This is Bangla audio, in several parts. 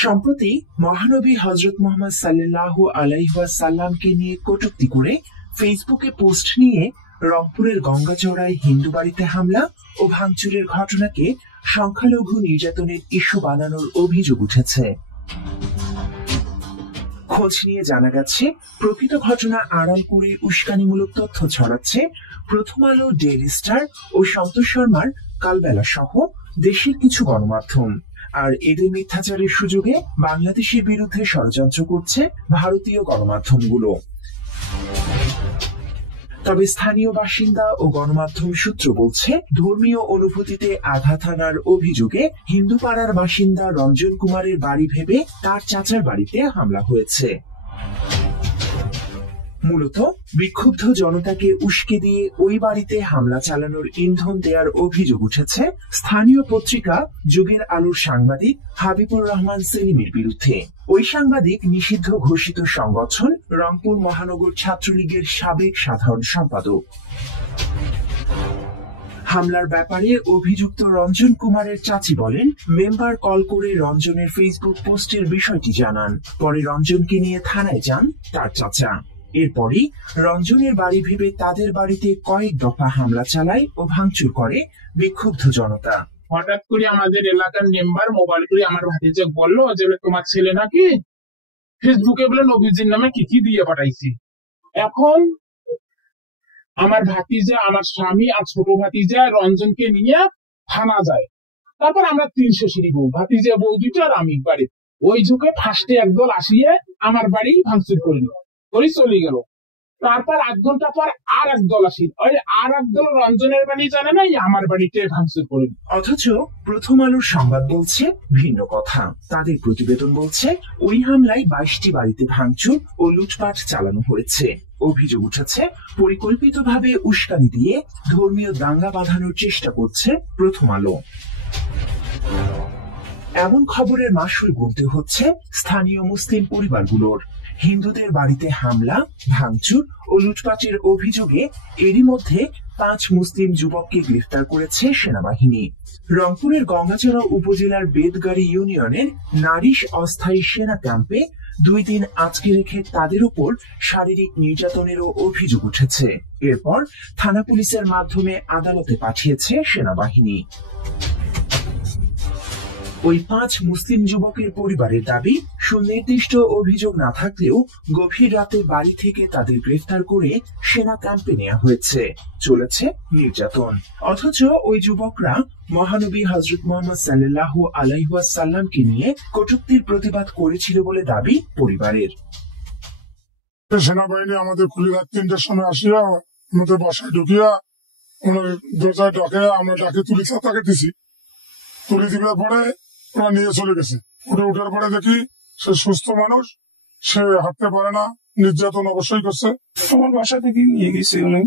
সম্প্রতি মহানবী হযরত মুহাম্মদ সাল্লাল্লাহু আলাইহি ওয়াসাল্লামকে নিয়ে কটূক্তি করে ফেসবুকে পোস্ট নিয়ে রংপুরের গঙ্গাচড়ায় হিন্দু বাড়িতে হামলা ও ভাঙচুরের ঘটনাকে সংখ্যালঘু নির্যাতনের ইস্যু বানানোর অভিযোগ উঠেছে। খোঁজ নিয়ে জানা গেছে, প্রকৃত ঘটনা আড়াল করে উস্কানিমূলক তথ্য ছড়াচ্ছে প্রথম আলো, ডেইলি স্টার ও সন্তোষ শর্মার কালবেলা সহ দেশের কিছু গণমাধ্যম। আর এদের মিথ্যাচারের সুযোগে বাংলাদেশের বিরুদ্ধে ষড়যন্ত্র করছে ভারতীয় গণমাধ্যমগুলো। তবে স্থানীয় বাসিন্দা ও গণমাধ্যম সূত্র বলছে, ধর্মীয় অনুভূতিতে আঘাত হানার অভিযোগে হিন্দু পাড়ার বাসিন্দা রঞ্জন কুমারের বাড়ি ভেবে তার চাচার বাড়িতে হামলা হয়েছে। মূলত বিক্ষুব্ধ জনতাকে উস্কে দিয়ে ওই বাড়িতে হামলা চালানোর ইন্ধন দেওয়ার অভিযোগ উঠেছে স্থানীয় পত্রিকা যুগের আলোর সাংবাদিক হাবিবুর রহমান সেলিমের বিরুদ্ধে। ওই সাংবাদিক নিষিদ্ধ ঘোষিত সংগঠন রংপুর মহানগর ছাত্রলীগের সাবেক সাধারণ সম্পাদক। হামলার ব্যাপারে অভিযুক্ত রঞ্জন কুমারের চাচি বলেন, মেম্বার কল করে রঞ্জনের ফেসবুক পোস্টের বিষয়টি জানান। পরে রঞ্জনকে নিয়ে থানায় যান তার চাচা। এরপরই রঞ্জনের বাড়ি ভেবে তাদের বাড়িতে কয়েক দফা হামলা চালায় ও ভাঙচুর করে বিক্ষুব্ধ জনতা। হঠাৎ করে আমাদের এলাকার মেম্বার মোবাইল করে আমার ভাতিজা বললো যে তোমার ছেলে নাকি ফেসবুকে বলে নবীজির নামে কি দিয়ে পাঠাইছি। এখন আমার ভাতিজা, আমার স্বামী আর ছোট ভাতিজা রঞ্জনকে নিয়ে থানা যায়। তারপর আমরা 300 সিঁড়ি বউ, ভাতিজা বউ দুইটা আর আমি বাড়ি। ওই ঝুঁকে ফার্স্টে একদল আসিয়ে আমার বাড়ি ভাঙচুর করল, করে চলে গেল। তারপর 8 ঘন্টা পর আর একদল আসি, ওই আর একদল রঞ্জনের বাড়ি জানে না, আমার বাড়িতে ভাঙচুর করে। অথচ প্রথম আলোর সংবাদ বলছে ভিন্ন কথা। তাদের প্রতিবেদন বলছে, ওই হামলায় 22টি বাড়িতে ভাঙচুর ও লুটপাট চালানো হয়েছে। অভিযোগ উঠেছে, পরিকল্পিতভাবে উস্কানি দিয়ে ধর্মীয় দাঙ্গা বাঁধানোর চেষ্টা করছে প্রথম আলো। এমন খবরের মাশুল গুনতে হচ্ছে স্থানীয় মুসলিম পরিবারগুলোর। হিন্দুদের বাড়িতে হামলা, ভাঙচুর ও লুটপাটের অভিযোগে এরই মধ্যে 5 মুসলিম যুবককে গ্রেফতার করেছে সেনাবাহিনী। রংপুরের গঙ্গাচড়া উপজেলার বেদগাড়ি ইউনিয়নের নারিশ অস্থায়ী সেনা ক্যাম্পে 2 দিন আটকে রেখে তাদের উপর শারীরিক নির্যাতনেরও অভিযোগ উঠেছে। এরপর থানা পুলিশের মাধ্যমে আদালতে পাঠিয়েছে সেনাবাহিনী। ওই 5 মুসলিম যুবকের পরিবারের দাবি, সুনির্দিষ্ট অভিযোগ না থাকলেও গভীর রাতে বাড়ি থেকে তাদের গ্রেফতার করে সেনা ক্যাম্পে নেওয়া হয়েছে। চলেছে নির্যাতন। অথচ ওই যুবকরা মহানবী হযরত মুহাম্মদ সাল্লাল্লাহু আলাইহি ওয়াসাল্লামকে নিয়ে কটূক্তির প্রতিবাদ করেছিল বলে দাবি পরিবারের। সেনাবাহিনী আমাদের খুলে রাত 3টার সময় আসিয়া আমাদের বাসায় ঢুকিয়া ওনার দরজায় ডাকে, আমরা ডাকে তুলি ছাতাকে দিছি। তুলি দিবার পরে ওরা নিয়ে চলে গেছে। উঠার পরে দেখি সে সুস্থ মানুষ, সে হাঁটতে পারে না। নির্যাতন অবশ্যই করছে। আমার বাসা থেকে নিয়ে গেছে উনি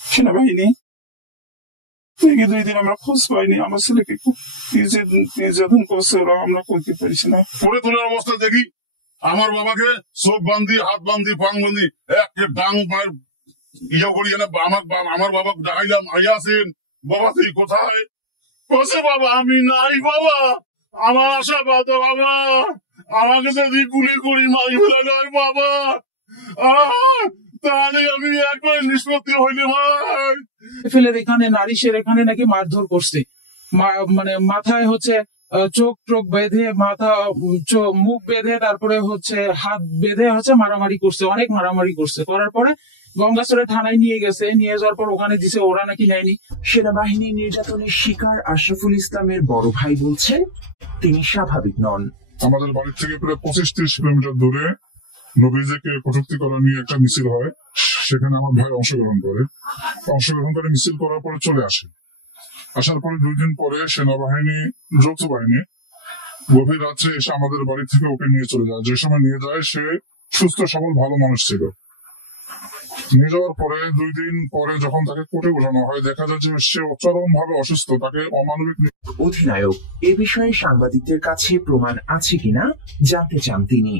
সেনাবাহিনী। 2 দিন আমরা খোঁজ পাইনি। আমার ছেলেকে খুব নির্যাতন করছে ওরা, আমরা করতে পারছি না। পরে তোলার অবস্থা দেখি আমার বাবাকে চোখ বান্ধি, হাত বান্ধি, পাং বান্ধি একটা ডাং ইয়ে করি। আমার বাবা ডাকাইলাম, আইয়া আছেন বাবা, তুই কোথায়? বসে বাবা আমি নাই, বাবা আমার আশা বাবা, বাবা আমাকে যদি গুলি করি মাই ফেলা নয় বাবা, তাহলে আমি একবার নিষ্পত্তি হইলে ভাই ফেলে। এখানে নারিশের এখানে নাকি মারধর করছে, মানে মাথায় হচ্ছে চোখ বেঁধে, মাথা মুখ বেঁধে, তারপরে হচ্ছে হাত বেঁধে হচ্ছে মারামারি করছে, অনেক মারামারি করছে। করার পরে গঙ্গাচড়া থানায় নিয়ে গেছে, নিয়ে যাওয়ার পর ওখানে দিছে, ওরা নাকি নেয়নি। সেনাবাহিনী নির্যাতনের শিকার আশরাফুল ইসলামের বড় ভাই বলছেন, তিনি স্বাভাবিক নন। আমাদের বাড়ি থেকে প্রায় 25-30 কিলোমিটার দূরে নবীজিকে কটূক্তি করা নিয়ে একটা মিছিল হয়। সেখানে আমার ভাই অংশগ্রহণ করে মিছিল করার পরে চলে আসে। আসার পরে 2 দিন পরে সেনাবাহিনী, যৌথ বাহিনী গভীর রাত্রে এসে আমাদের বাড়ি থেকে ওকে নিয়ে চলে যায়। যে সময় নিয়ে যায় সে সুস্থ সবল ভালো মানুষ ছিল। নিয়ে যাওয়ার পরে 2 দিন পরে যখন তাকে কোর্টে বোঝানো হয়, দেখা যায় যে সে চরম ভাবে অসুস্থ, তাকে অমানবিক। অধিনায়ক এ বিষয়ে সাংবাদিকদের কাছে প্রমাণ আছে কিনা জানতে চান তিনি।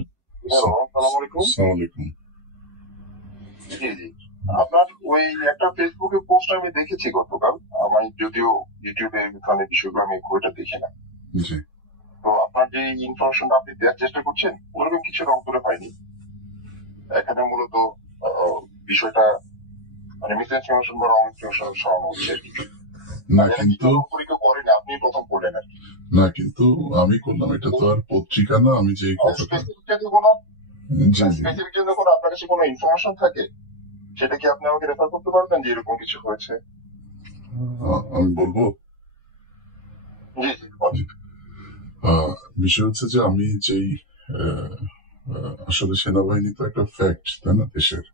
আপনার ওই একটা ফেসবুকে পোস্ট আমি দেখেছি গতকাল, আমি যদিও ইউটিউবে বিষয়গুলো আমি ওইটা দেখি না। তো আপনার যে ইনফরমেশন আপনি দেওয়ার চেষ্টা করছেন ওরকম কিছু রংপুরে পাইনি। এখানে মূলত বিষয়টা মানে মিস ইনফরমেশন বা রং ইনফরমেশন সরানো হচ্ছে আর কি। না কিন্তু পরীক্ষা করেন আপনি প্রথম করলেন আর কি। না কিন্তু আমি করলাম, এটা তো আর পত্রিকা না। আমি যে কথাটা স্পেসিফিক যদি কোনো আপনার কাছে কোনো ইনফরমেশন থাকে সেটা কি আপনি আমাকে রেফার করতে পারবেন যে এরকম কিছু হয়েছে? আমি বলবো। জি জি। বিষয় হচ্ছে যে আমি যেই আসলে সেনাবাহিনী তো একটা ফ্যাক্ট, তাই না? দেশের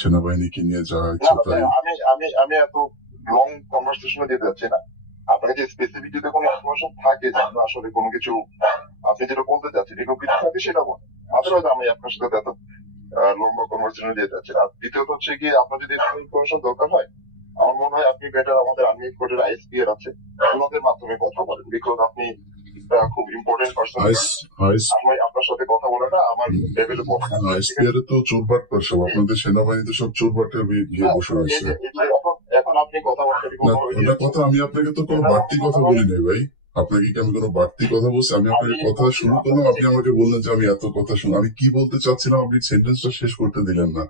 সেনাবাহিনীকে নিয়ে যা ইচ্ছা তাই। আমি এত লং কনভারসেশনে যেতে যাচ্ছি না। আপনার কাছে স্পেসিফিক যদি কোনো ইনফরমেশন থাকে যে আপনার আসলে কোনো কিছু আপনি যেটা বলতে চাচ্ছেন এরকম কিছু থাকে সেটা বলেন। আদারওয়াইজ আমি আপনার সাথে এত লম্বা কনভারসেশনে যেতে যাচ্ছি না। দ্বিতীয়ত হচ্ছে কি আপনার যদি ইনফরমেশন দরকার হয় আমার মনে হয় আপনি বেটার আমাদের আর্মি কোর্টের আইএসপিআর আছে ওনাদের মাধ্যমে কথা বলেন, বিকজ আপনি খুব ইম্পর্টেন্ট পার্সন। আমি আপনার সাথে কথা বলাটা আমার লেভেলে পড়ে না। আইএসপিআর তো চোরবাট সব, আপনাদের সেনাবাহিনীতে সব চোরবাটের গিয়ে বসে রয়েছে। এখন আপনি কথাবার্তা কথা আমি আপনাকে তো কোনো বাড়তি কথা বলি নাই ভাই। আপনাকে কি আমি কোনো বাড়তি কথা বলছি? আমি আপনাকে কথা শুরু করলাম, আপনি আমাকে বললেন যে আমি এত কথা শুনি। আমি কি বলতে চাচ্ছিলাম আপনি সেন্টেন্সটা শেষ করতে দিলেন না।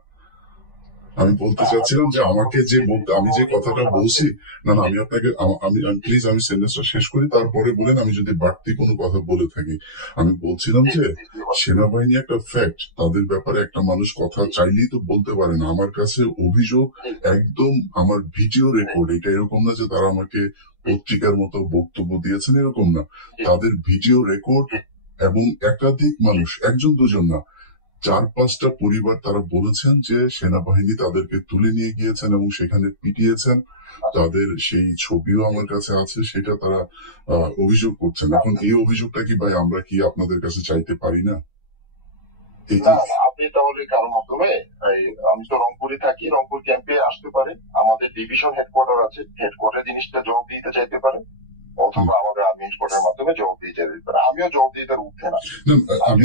আমি বলতে চাচ্ছিলাম যে আমাকে যে আমি যে কথাটা বলছি, না আমি আপনাকে আমি প্লিজ আমি সেন্টেন্সটা শেষ করি, তারপরে বলেন আমি যদি বাড়তি কোনো কথা বলে থাকি। আমি বলছিলাম যে সেনাবাহিনী একটা ফ্যাক্ট, তাদের ব্যাপারে একটা মানুষ কথা চাইলেই তো বলতে পারে না। আমার কাছে অভিযোগ একদম আমার ভিডিও রেকর্ড, এটা এরকম না যে তারা আমাকে পত্রিকার মতো বক্তব্য দিয়েছেন, এরকম না। তাদের ভিডিও রেকর্ড এবং একাধিক মানুষ, একজন দুজন না, 4-5টা পরিবার তারা বলেছেন যে সেনাবাহিনী তাদেরকে তুলে নিয়ে গিয়েছেন এবং সেখানে পিটিয়েছেন। তাদের সেই ছবিও আমার কাছে আছে, সেটা তারা অভিযোগ করছেন। এখন এই অভিযোগটা কি ভাই আমরা কি আপনাদের কাছে চাইতে পারি না? আপনি তাহলে কারো মাধ্যমে, আমি তো রংপুরে থাকি, রংপুর ক্যাম্পে আসতে পারে, আমাদের ডিভিশন হেডকোয়ার্টার আছে, হেডকোয়ার্টার জিনিসটা জবাব দিতে চাইতে পারে, অথবা আমাদের আর্মি হেডকোয়ার্টারের মাধ্যমে জবাব দিয়ে যেতে পারে। আমিও জবাব দিয়ে তার উঠতে না। আমি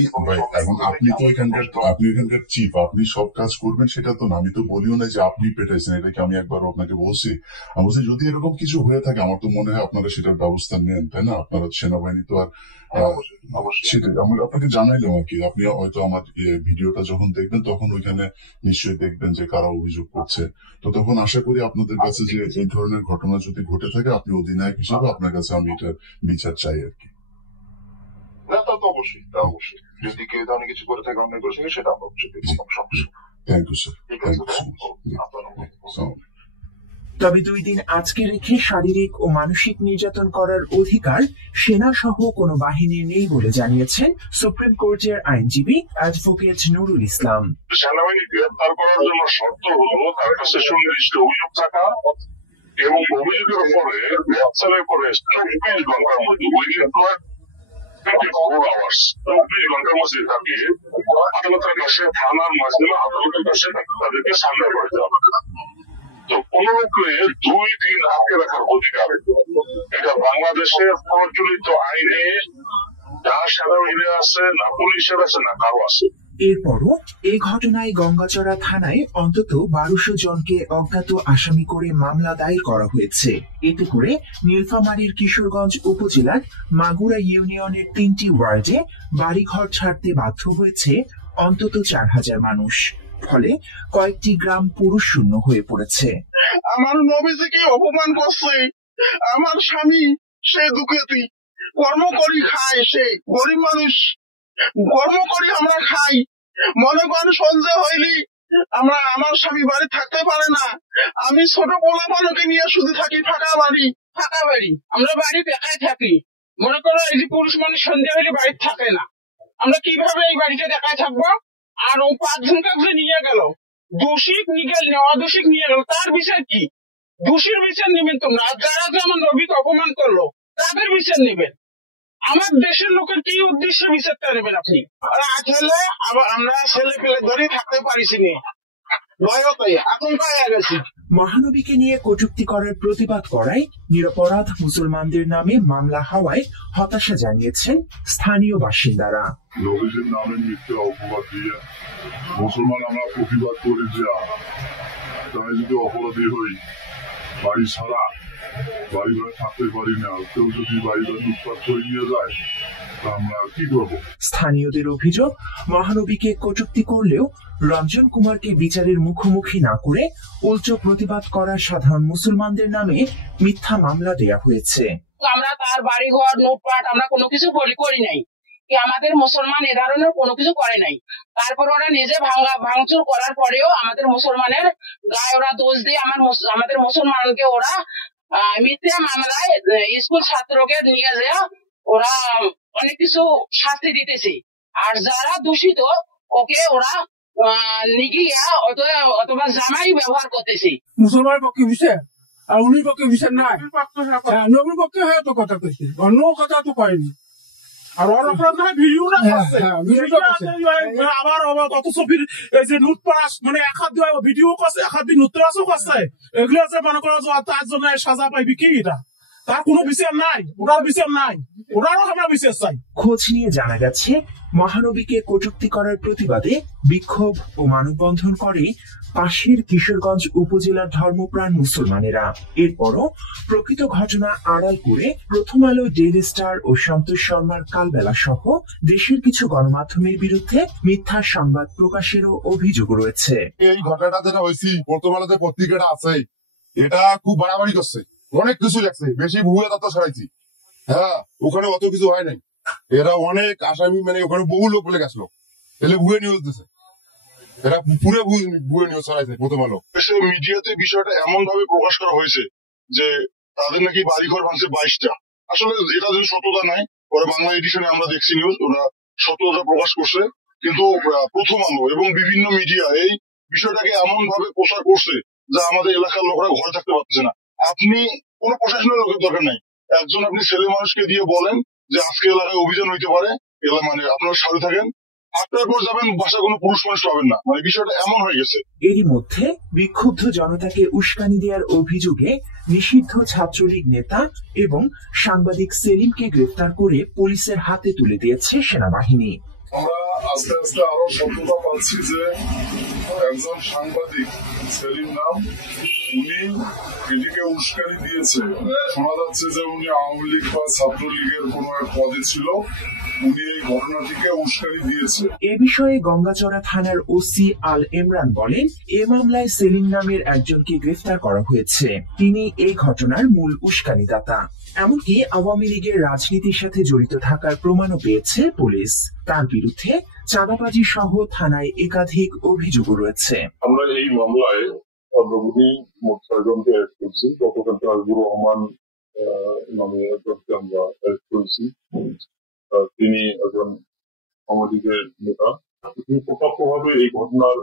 এখন আপনি তো আপনি এখানকার চিফ, আপনি সব কাজ করবেন সেটা তো না। আমি তো বলিও না যে আপনি পেটাইছেন, এটা কি আমি একবার আপনাকে বলছি? আমি বলছি যদি এরকম কিছু হয়ে থাকে আমার তো মনে হয় আপনারা সেটার ব্যবস্থা নেন, তাই না? আপনারা সেনাবাহিনী তো আর সেটাই আমি আপনাকে জানাইলাম আর কি। আপনি হয়তো আমার ভিডিওটা যখন দেখবেন তখন ওইখানে নিশ্চয়ই দেখবেন যে কারা অভিযোগ করছে। তো তখন আশা করি আপনাদের কাছে যে এই ধরনের ঘটনা যদি ঘটে থাকে আপনি অধিনায়ক হিসেবে আপনার কাছে আমি এটার বিচার চাই আর কি। অবশ্যই অবশ্যই যদি কেউ ধরনের কিছু করে থাকে অন্যায় করে থাকে সেটা আমরা অবশ্যই থ্যাংক ইউ স্যার। তবে 2 দিন আজকে রেখে শারীরিক ও মানসিক নির্যাতন করার অধিকার সেনা সহ কোনো বাহিনীর নেই বলে জানিয়েছেন সুপ্রিম কোর্টের আইনজীবী অ্যাডভোকেট নুরুল ইসলাম। সেনাবাহিনী গ্রেপ্তার করার জন্য শর্ত হলো তার কাছে সুনির্দিষ্ট অভিযোগ থাকা এবং অভিযোগের পরে গ্রেপ্তারের পরে 24 ঘন্টার মধ্যে উইদিন 24 আওয়ার্স 24 ঘন্টার মধ্যে তাকে আদালতের কাছে, থানার মাধ্যমে আদালতের কাছে তাদেরকে সামনে করতে হবে। তো কোন লোককে 2 দিন আটকে রাখার অধিকার এটা বাংলাদেশের প্রচলিত আইনে না সেনাবাহিনী আছে, না পুলিশের আছে, না কারো আছে। এরপরও এই ঘটনায় গঙ্গাচড়া থানায় অন্তত 1200 জনকে অজ্ঞাত আসামি করে মামলা দায়ের করা হয়েছে। এতে করে নীলফামারীর কিশোরগঞ্জ উপজেলার মাগুরা ইউনিয়নের 3টি ওয়ার্ডে বাড়িঘর ছাড়তে বাধ্য হয়েছে অন্তত 4000 মানুষ। ফলে কয়েকটি গ্রাম পুরুষ শূন্য হয়ে পড়েছে। আমার নবীজিকে অপমান করছে, আমার স্বামী সে দুঃখী, কর্ম করি খায়, সে গরিব মানুষ, কর্ম করি আমরা খাই। মনে করেন সঞ্জয় হইলি আমার স্বামী বাড়ি থাকতে পারে না, আমি ছোট পোলাপানকে নিয়ে শুধু থাকি ফাঁকা বাড়ি। আমরা বাড়ি দেখায় থাকি। মনে করো এই যে পুরুষ মানুষ সন্ধ্যা হইলে বাড়ি থাকে না, আমরা কিভাবে এই বাড়িতে দেখায় থাকবো? আর ও 5 জনকে যে নিয়ে গেল, দোষিক অদোষিক নিয়ে গেল, তার বিচার কি? দোষীর বিচার নেবেন তোমরা, আর যারা যে আমার নবীকে অপমান করলো তাদের বিচার নেবেন। আমার দেশের লোকের কি উদ্দেশ্যে বিচারটা নেবেন আপনি? আর আসলে আমরা ছেলে পেলে ধরে থাকতে পারিছি না, ভয়তে আতঙ্ক হয়ে গেছি। মহানবীকে নিয়ে কটূক্তি করার প্রতিবাদ করায় নিরপরাধ মুসলমানদের নামে মামলা হওয়ায় হতাশা জানিয়েছেন স্থানীয় বাসিন্দারা। নবীজির নামে মিথ্যে অপবাদ দিয়ে মুসলমান আমরা প্রতিবাদ করি যে তাই যদি অপরাধী হই বাড়ি ছাড়া বাড়ি ঘরে থাকতে পারি না, কেউ যদি বাড়ি ঘরে লুটপাট করে নিয়ে যায় তা আমরা কি করবো? স্থানীয়দের অভিযোগ, মহানবীকে কটূক্তি করলেও রঞ্জন কুমারকে বিচারের মুখোমুখি না করে উল্টো প্রতিবাদ করা সাধারণ মুসলমানদের নামে মিথ্যা মামলা দেয়া হয়েছে। আমরা তার বাড়িঘর লুটপাট আমরা কোনো কিছু করি নাই, কি আমাদের মুসলমান এ ধরনের কোনো কিছু করে নাই। তারপর ওরা নিজে ভাঙচুর করার পরেও আমাদের মুসলমানের গায়ে ওরা দোষ দিয়ে আমাদের মুসলমানকে ওরা মিথ্যা মামলায় স্কুল ছাত্রকে নিয়ে যায় ওরা অনেক কিছু শাস্তি দিতেছে। আর যারা দূষিত ওকে ওরা নিগিয়া অথবা জামাই ব্যবহার করতেছে। মুসলমানের পক্ষে বিচার আর উনির পক্ষে বিচার নাই, নবীর পক্ষে হয়তো কথা কইছে, অন্য কথা তো কয়নি। আর ওর অপরাধ না ভিডিওটা করছে, আবার অথচ এই যে লুটপাট মানে এক হাত দিয়ে ভিডিও করছে, এক হাত দিয়ে লুটতরাজও করছে, এগুলো আছে মনে করো তার জন্য সাজা পাইবি কি? এটা তার কোনো বিচার নাই, ওরার বিচার নাই, ওরারও আমরা বিচার চাই। খোঁজ নিয়ে জানা গেছে, মহানবীকে কটূক্তি করার প্রতিবাদে বিক্ষোভ ও মানববন্ধন করে পাশের কিশোরগঞ্জ উপজেলার ধর্মপ্রাণ মুসলমানেরা। এরপরও প্রকৃত ঘটনা আড়াল করে প্রথম আলো, ডেইলি স্টার ও সন্তোষ শর্মার কালবেলা সহ দেশের কিছু গণমাধ্যমের বিরুদ্ধে মিথ্যা সংবাদ প্রকাশেরও অভিযোগ রয়েছে। এই ঘটনাটা যেটা হয়েছে, প্রথম আলোতে পত্রিকাটা আছে, এটা খুব বাড়াবাড়ি করছে, অনেক কিছু লাগছে, বেশি ভুয়া তথ্য ছড়াইছি। হ্যাঁ, ওখানে অত কিছু হয় নাই, এরা অনেক আসামি মানে ওখানে বহু লোক বলে গেছিল, এলে ভুয়ে নিউজ দিছে, এরা পুরো ভুয়ে নিউজ ছড়াইছে প্রথম আলো। মিডিয়াতে বিষয়টা এমন ভাবে প্রকাশ করা হয়েছে যে তাদের নাকি বাড়িঘর ভাঙছে 22টা। আসলে এটা যদি সত্যতা নাই, পরে বাংলা এডিশনে আমরা দেখছি নিউজ, ওরা সত্যতা প্রকাশ করছে। কিন্তু প্রথম আলো এবং বিভিন্ন মিডিয়া এই বিষয়টাকে এমন ভাবে প্রচার করছে যে আমাদের এলাকার লোকরা ঘরে থাকতে পারছে না। আপনি কোন প্রশাসনের লোকের দরকার নাই, একজন আপনি ছেলে মানুষকে দিয়ে বলেন যে আজকে এলাকায় অভিযান হইতে পারে, মানে আপনারা সাথে থাকেন, আপনার পর যাবেন, বাসা কোনো পুরুষ মানুষ পাবেন না। মানে বিষয়টা এমন হয়ে গেছে। এরই মধ্যে বিক্ষুব্ধ জনতাকে উস্কানি দেওয়ার অভিযোগে নিষিদ্ধ ছাত্রলীগ নেতা এবং সাংবাদিক সেলিমকে গ্রেফতার করে পুলিশের হাতে তুলে দিয়েছে সেনাবাহিনী। আমরা আস্তে আস্তে আরো সত্যতা পাচ্ছি যে একজন সাংবাদিক সেলিম নাম, উনি এটিকে উস্কানি দিয়েছে। শোনা যাচ্ছে যে উনি আওয়ামী লীগ বা ছাত্রলীগের কোন এক পদে ছিল, উনি এই ঘটনাটিকে উস্কানি দিয়েছে। এ বিষয়ে গঙ্গাচড়া থানার ওসি আল ইমরান বলেন, এ মামলায় সেলিম নামের একজনকে গ্রেফতার করা হয়েছে, তিনি এই ঘটনার মূল উস্কানিদাতা। এমনকি আওয়ামী লীগের রাজনীতির সাথে জড়িত থাকার প্রমাণও পেয়েছে পুলিশ। তার বিরুদ্ধে চাঁদাবাজি সহ থানায় একাধিক অভিযোগ রয়েছে। আমরা এই মামলায় অগ্রগতি মোট 6 জনকে অ্যারেস্ট করছি। গতকাল আজিজুর রহমান নামে একজনকে আমরা অ্যারেস্ট করেছি। তিনি একজন আওয়ামী লীগের নেতা, তিনি প্রত্যক্ষভাবে এই ঘটনার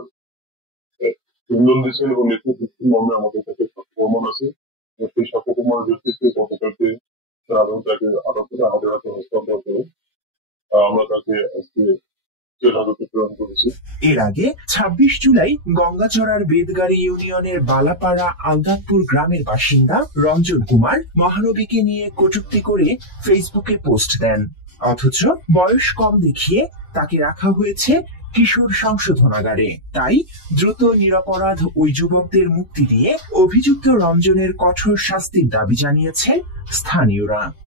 ইন্ধন দিয়েছেন এবং নেতৃত্ব মর্মে আমাদের কাছে প্রমাণ আছে। সেই সাক্ষ্য প্রমাণের ভিত্তিতে গতকালকে আদালত তাকে আটক করে আমাদের হাতে হস্তান্তর করে আমরা তাকে আজকে এর আগে 26 জুলাই গঙ্গাচড়ার বেদগাড়ি ইউনিয়নের বালাপাড়া আলদাতপুর গ্রামের বাসিন্দা রঞ্জন কুমার মহানবীকে নিয়ে কটূক্তি করে ফেসবুকে পোস্ট দেন, অথচ বয়স কম দেখিয়ে তাকে রাখা হয়েছে কিশোর সংশোধনাগারে। তাই দ্রুত নিরপরাধ ওই যুবকদের মুক্তি দিয়ে অভিযুক্ত রঞ্জনের কঠোর শাস্তির দাবি জানিয়েছেন স্থানীয়রা।